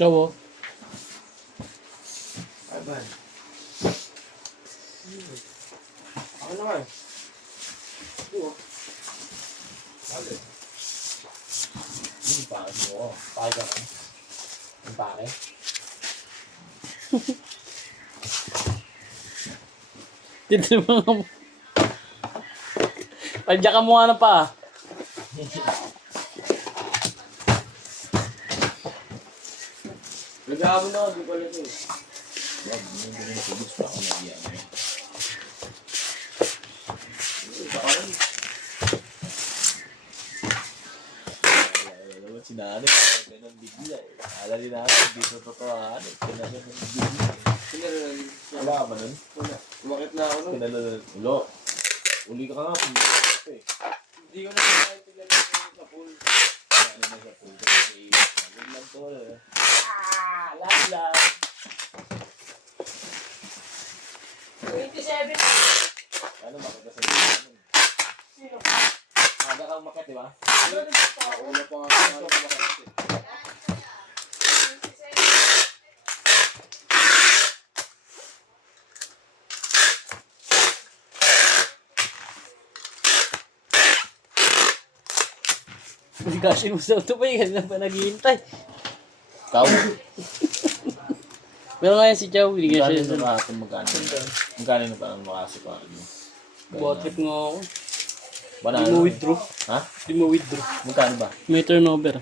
Chow, oh. Ay, ba? Ako naman. Ito. Bakit? Hindi pa mo. Pake ka na. Ang pake. Tito mo. Padya ka mukha na pa. Nag-aamon ako, di pala ito. Wag, hindi rin ko gusto ako nag-iyan. Sinanip, ganun bigla eh. Akala din natin, dito totoo sinanip ng bigla eh. Wala ka ba nun? Wala. Umakit na ako nun. Kinalalan. Ulo. Uli ka nga, pumunta eh. Hindi ko na pinagtigan sa pool. Ano na sa pool. Kasi, wag lang to eh. Laglag. 27. Ano, makita sa dito. Sino? Maga kang makit, di ba? Una pa nga ako umakit. Kasi mo sa ito pa eh. Kanina pa naghihintay. Ikaw? Pero ngayon si Chow, hindi nga Magkano siya na natin magkano? Magkano na parang makasukaan mo? Buwatrip nga ako. Banana. Hindi mo withdraw. Ha? Hindi mo withdraw. Magkano ba? May turnover.